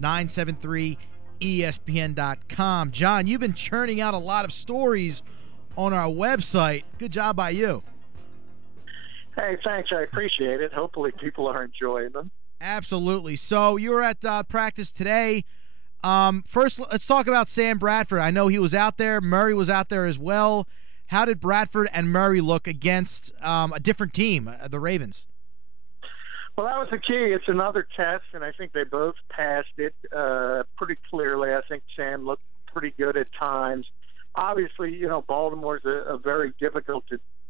973ESPN.com. John, you've been churning out a lot of stories on our website. Good job by you. Hey, thanks. I appreciate it. Hopefully people are enjoying them. Absolutely. So you were at practice today. First, let's talk about Sam Bradford. I know he was out there. Murray was out there as well. How did Bradford and Murray look against a different team, the Ravens? Well, that was the key. It's another test, and I think they both passed it pretty clearly. I think Sam looked pretty good at times. Obviously, Baltimore's a very difficult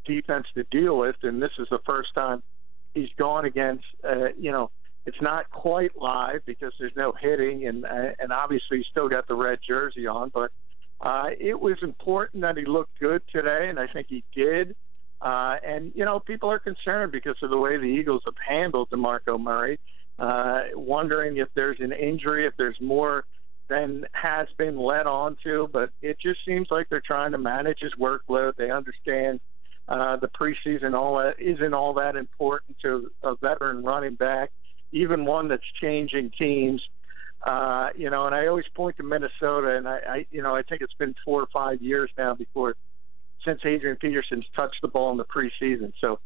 defense to deal with, and this is the first time he's gone against, it's not quite live because there's no hitting, and obviously he's still got the red jersey on, but it was important that he looked good today, and I think he did. And people are concerned because of the way the Eagles have handled DeMarco Murray, wondering if there's an injury, if there's more than has been led on to, but it just seems like they're trying to manage his workload. They understand the preseason isn't all that important to a veteran running back, even one that's changing teams. And I always point to Minnesota, and I think it's been 4 or 5 years now since Adrian Peterson's touched the ball in the preseason. So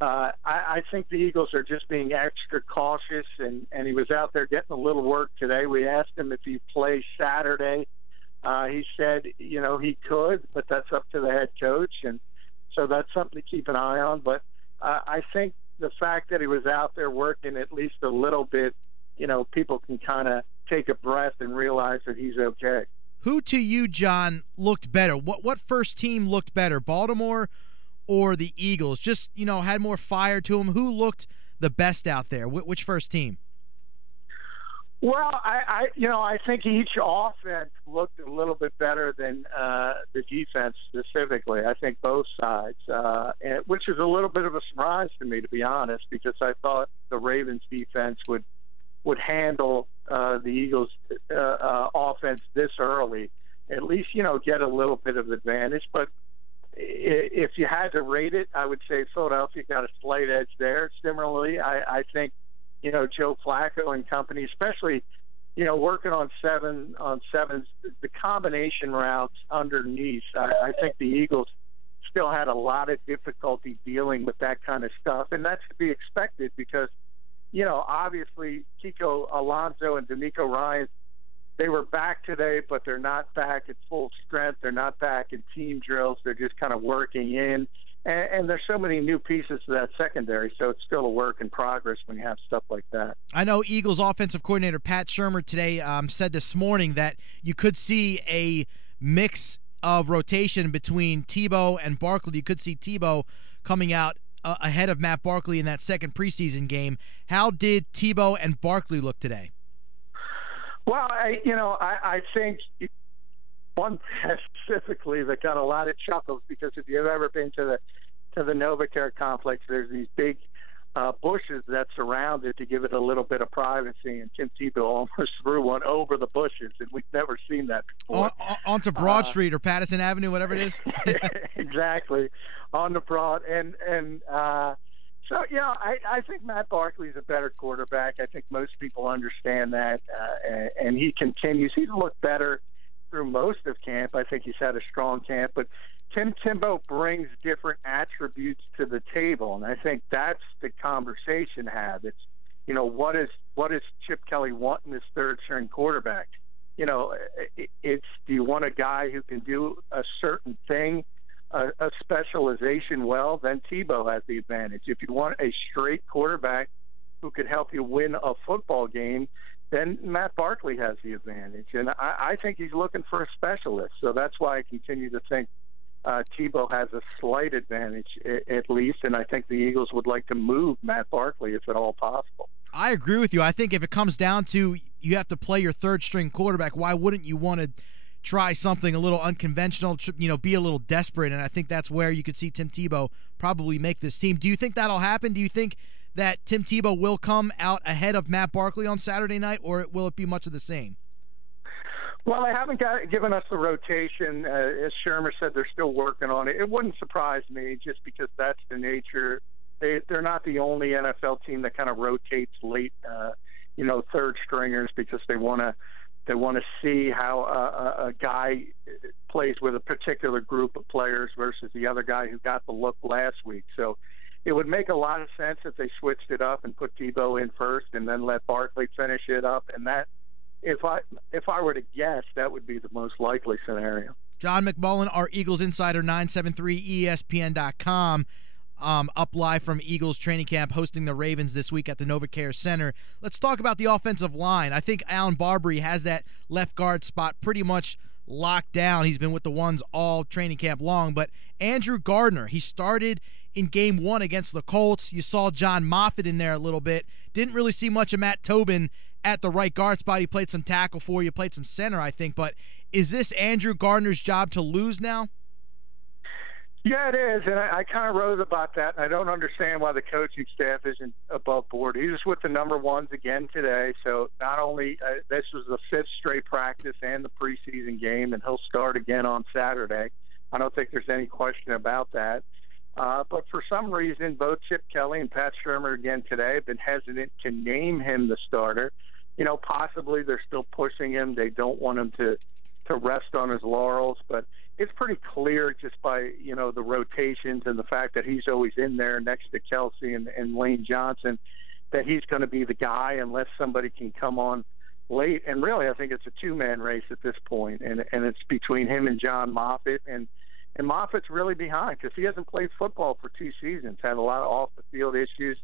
I think the Eagles are just being extra cautious, and he was out there getting a little work today. We asked him if he plays Saturday. He said, he could, but that's up to the head coach, and so that's something to keep an eye on. But I think the fact that he was out there working at least a little bit, people can kind of take a breath and realize that he's okay. Who to you, John, looked better? What first team looked better, Baltimore or the Eagles? Just, had more fire to them. Who looked the best out there? Which first team? Well, I think each offense looked a little bit better than the defense specifically. I think both sides, which is a little bit of a surprise to me, to be honest, because I thought the Ravens defense would handle the Eagles offense this early, at least, get a little bit of advantage. But if you had to rate it, I would say Philadelphia got a slight edge there. Similarly, I think, Joe Flacco and company, especially, working on sevens, the combination routes underneath. I think the Eagles still had a lot of difficulty dealing with that kind of stuff, and that's to be expected because, obviously Kiko Alonso and D'Amico Ryans, they were back today, but they're not back at full strength. They're not back in team drills. They're just kind of working in. And there's so many new pieces to that secondary, so it's still a work in progress when you have stuff like that. I know Eagles offensive coordinator Pat Shurmur today said this morning that you could see a mix of rotation between Tebow and Barkley. You could see Tebow coming out ahead of Matt Barkley in that second preseason game. How did Tebow and Barkley look today? Well, I think one test specifically that got a lot of chuckles because if you've ever been to the NovaCare complex, there's these big bushes that surround it to give it a little bit of privacy, and Tim Tebow almost threw one over the bushes, and we've never seen that before. Onto Broad Street or Patterson Avenue, whatever it is. Exactly, on the Broad. So, I think Matt Barkley's a better quarterback. I think most people understand that, and he continues. He's looked better through most of camp. I think he's had a strong camp, but Tim Tebow brings different attributes to the table, and I think that's the conversation to have. It's, what does Chip Kelly want in his third-string quarterback? It's, do you want a guy who can do a certain thing, a specialization well? Then Tebow has the advantage. If you want a straight quarterback who could help you win a football game, then Matt Barkley has the advantage. And I think he's looking for a specialist. So that's why I continue to think Tebow has a slight advantage, at least. And I think the Eagles would like to move Matt Barkley if at all possible. I agree with you. I think if it comes down to you have to play your third-string quarterback, why wouldn't you want to try something a little unconventional, be a little desperate? And I think that's where you could see Tim Tebow probably make this team. Do you think that'll happen? Do you think that Tim Tebow will come out ahead of Matt Barkley on Saturday night, or will it be much of the same? Well, they haven't given us the rotation. As Shurmur said, they're still working on it. It wouldn't surprise me just because that's the nature. They're not the only NFL team that kind of rotates late third stringers because they want to see how a guy plays with a particular group of players versus the other guy who got the look last week. So it would make a lot of sense if they switched it up and put Tebow in first and then let Barkley finish it up. And that, if I were to guess, that would be the most likely scenario. John McMullen, our Eagles insider, 973ESPN.com. Up live from Eagles training camp, hosting the Ravens this week at the NovaCare Center. Let's talk about the offensive line. I think Alan Barbary has that left guard spot pretty much locked down. He's been with the ones all training camp long. But Andrew Gardner, he started in game 1 against the Colts. You saw John Moffitt in there a little bit. Didn't really see much of Matt Tobin at the right guard spot. He played some tackle for you, played some center, I think. But is this Andrew Gardner's job to lose now? Yeah, it is, and I kind of wrote about that. I don't understand why the coaching staff isn't above board. He was with the number ones again today, so not only this was the 5th straight practice and the preseason game, and he'll start again on Saturday. I don't think there's any question about that. But for some reason, both Chip Kelly and Pat Shurmur again today have been hesitant to name him the starter. Possibly they're still pushing him. They don't want him to rest on his laurels, but it's pretty clear just by, the rotations and the fact that he's always in there next to Kelsey and Lane Johnson, that he's going to be the guy unless somebody can come on late. And really, I think it's a two-man race at this point, and it's between him and John Moffitt. And Moffitt's really behind because he hasn't played football for 2 seasons, had a lot of off-the-field issues.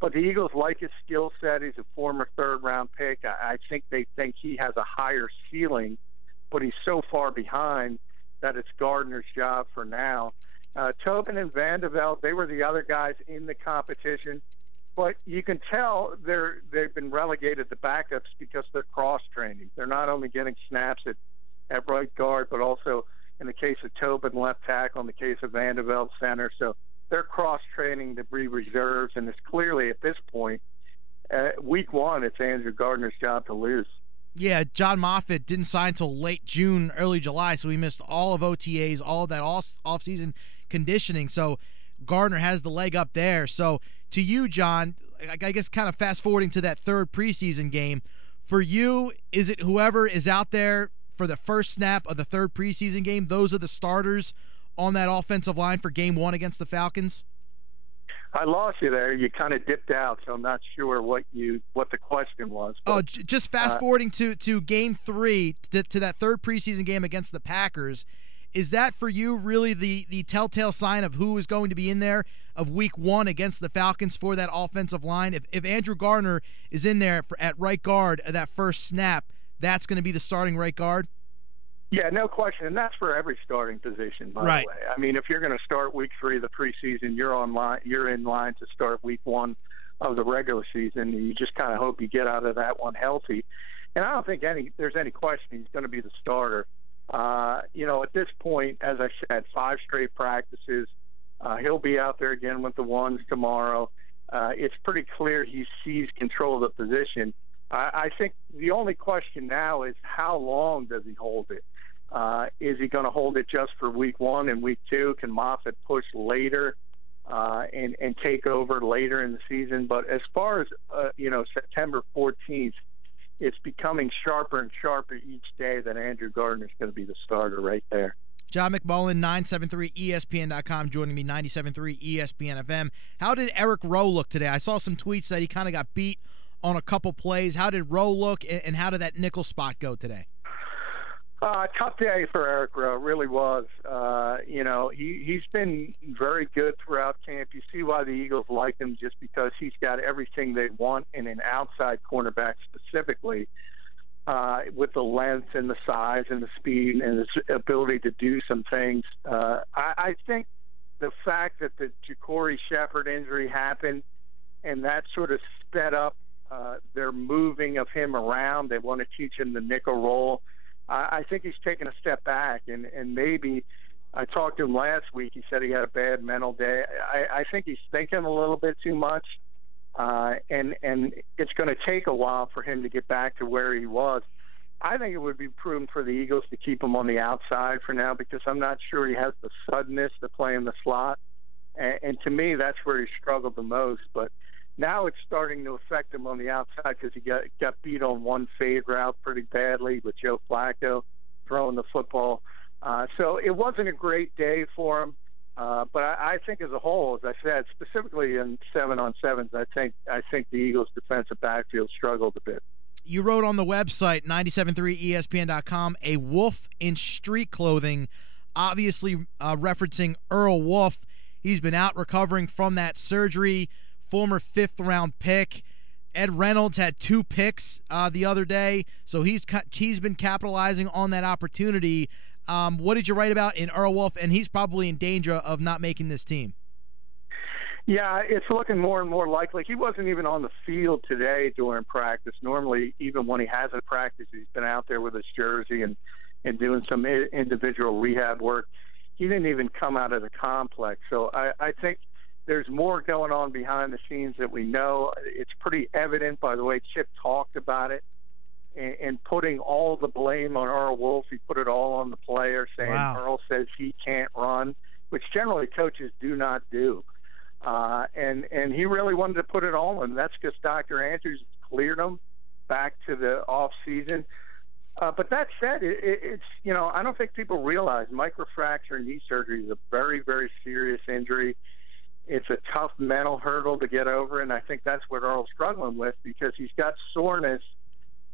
But the Eagles like his skill set. He's a former third-round pick. I think they think he has a higher ceiling, but he's so far behind that it's Gardner's job for now. Tobin and Vanderveld, they were the other guys in the competition, but you can tell they've been relegated to backups because they're cross-training. They're not only getting snaps at right guard, but also in the case of Tobin, left tackle, in the case of Vanderveld, center. So they're cross-training to be reserves, and it's clearly at this point, week 1, it's Andrew Gardner's job to lose. Yeah, John Moffitt didn't sign until late June, early July, so he missed all of OTAs, all of that off-season conditioning. So Gardner has the leg up there. So to you, John, I guess kind of fast-forwarding to that 3rd preseason game, for you, is it whoever is out there for the first snap of the 3rd preseason game, those are the starters on that offensive line for game 1 against the Falcons? I lost you there. You kind of dipped out, so I'm not sure what the question was. But, just fast-forwarding to Game 3, to that 3rd preseason game against the Packers. Is that for you really the telltale sign of who is going to be in there of Week 1 against the Falcons for that offensive line? If Andrew Gardner is in there at right guard at that first snap, that's going to be the starting right guard? Yeah, no question, and that's for every starting position, by the way. I mean, if you're going to start Week 3 of the preseason, you're in line to start Week 1 of the regular season. You just kind of hope you get out of that one healthy. And I don't think there's any question he's going to be the starter. At this point, as I said, 5 straight practices. He'll be out there again with the ones tomorrow. It's pretty clear he sees control of the position. I think the only question now is how long does he hold it? Is he going to hold it just for Week 1 and Week 2? Can Moffitt push later and take over later in the season? But as far as, September 14th, it's becoming sharper and sharper each day that Andrew Gardner is going to be the starter right there. John McMullen, 973ESPN.com, joining me, 97.3 ESPN FM. How did Eric Rowe look today? I saw some tweets that he kind of got beat on a couple plays. How did Rowe look, and how did that nickel spot go today? Tough day for Eric Rowe, really was. He's been very good throughout camp. You see why the Eagles like him, just because he's got everything they want in an outside cornerback specifically, with the length and the size and the speed and his ability to do some things. I think the fact that the Ja'Cory Shepherd injury happened and that sort of sped up their moving of him around. They want to teach him the nickel roll. I think he's taken a step back, and maybe I talked to him last week. He said he had a bad mental day. I think he's thinking a little bit too much, and it's going to take a while for him to get back to where he was. I think it would be prudent for the Eagles to keep him on the outside for now, because I'm not sure he has the suddenness to play in the slot. And to me, that's where he struggled the most. But Now it's starting to affect him on the outside because he got beat on one fade route pretty badly with Joe Flacco throwing the football. So it wasn't a great day for him. But I think as a whole, as I said, specifically in 7-on-7s, I think the Eagles' defensive backfield struggled a bit. You wrote on the website, 973ESPN.com, a wolf in street clothing, obviously referencing Earl Wolf. He's been out recovering from that surgery, former fifth-round pick. Ed Reynolds had 2 picks the other day, so he's been capitalizing on that opportunity. What did you write about in Earl Wolf? And he's probably in danger of not making this team. Yeah, it's looking more and more likely. He wasn't even on the field today during practice. Normally, even when he hasn't practiced, he's been out there with his jersey and doing some individual rehab work. He didn't even come out of the complex. So I think there's more going on behind the scenes that we know. It's pretty evident by the way Chip talked about it. And putting all the blame on Earl Wolf, he put it all on the player, saying Earl says he can't run, which generally coaches do not do. And he really wanted to put it all on him. That's because Dr. Andrews cleared him back to the off season. But that said, it's I don't think people realize microfracture knee surgery is a very, very serious injury. It's a tough mental hurdle to get over, and I think that's what Earl's struggling with because he's got soreness.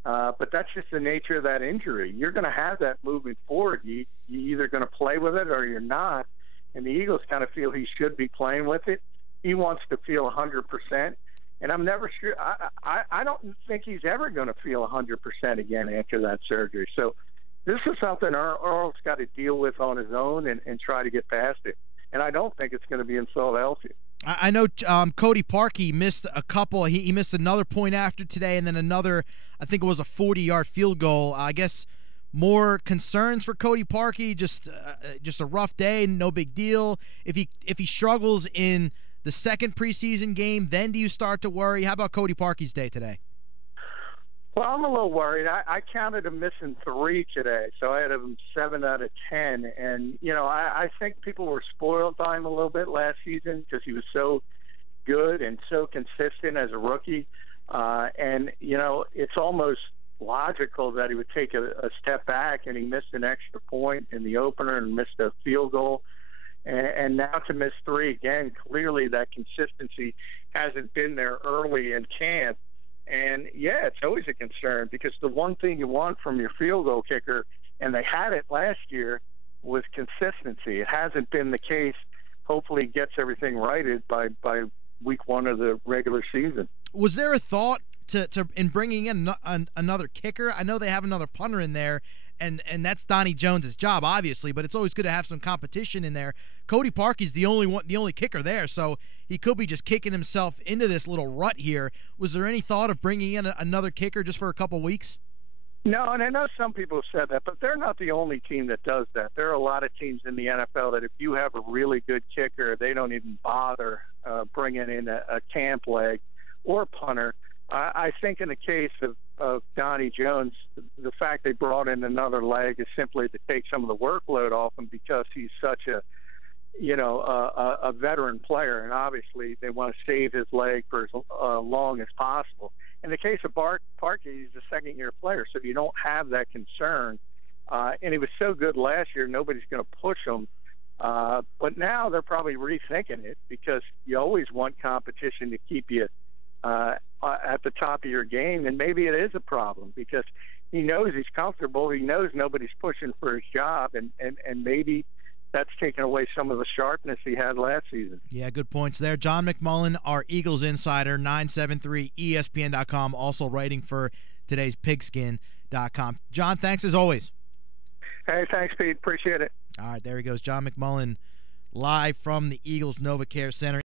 But that's just the nature of that injury. You're going to have that moving forward. You're either going to play with it or you're not. And the Eagles kind of feel he should be playing with it. He wants to feel 100%. And I'm never sure. I don't think he's ever going to feel 100% again after that surgery. So this is something Earl's got to deal with on his own and try to get past it. And I don't think it's going to be in Philadelphia. I know Cody Parkey missed a couple. He missed another point after today, and then another, I think it was a 40-yard field goal. I guess more concerns for Cody Parkey. Just a rough day, no big deal. If he struggles in the second preseason game, then do you start to worry? How about Cody Parkey's day today? Well, I'm a little worried. I counted him missing 3 today, so I had him 7 out of 10. And, I think people were spoiled by him a little bit last season because he was so good and so consistent as a rookie. And, it's almost logical that he would take a step back, and he missed an extra point in the opener and missed a field goal. And now to miss 3 again, clearly that consistency hasn't been there early in camp. And, yeah, it's always a concern because the one thing you want from your field goal kicker, and they had it last year, was consistency. It hasn't been the case. Hopefully he gets everything righted by week 1 of the regular season. Was there a thought to in bringing in another kicker? I know they have another punter in there, and that's Donnie Jones' job, obviously, but it's always good to have some competition in there. Cody Parkey's the only kicker there, so he could be just kicking himself into this little rut here. Was there any thought of bringing in another kicker just for a couple weeks? No, and I know some people have said that, but they're not the only team that does that. There are a lot of teams in the NFL that if you have a really good kicker, they don't even bother bringing in a camp leg or punter. I think in the case of Donnie Jones, the fact they brought in another leg is simply to take some of the workload off him because he's such a veteran player, and obviously they want to save his leg for as long as possible. In the case of Parkey, he's a second-year player, so you don't have that concern. And he was so good last year, nobody's going to push him. But now they're probably rethinking it because you always want competition to keep you at the top of your game, and maybe it is a problem because he knows he's comfortable. He knows nobody's pushing for his job, and maybe that's taken away some of the sharpness he had last season. Yeah, good points there. John McMullen, our Eagles insider, 973ESPN.com, also writing for today's pigskin.com. John, thanks as always. Hey, thanks, Pete. Appreciate it. All right, there he goes. John McMullen live from the Eagles NovaCare Center.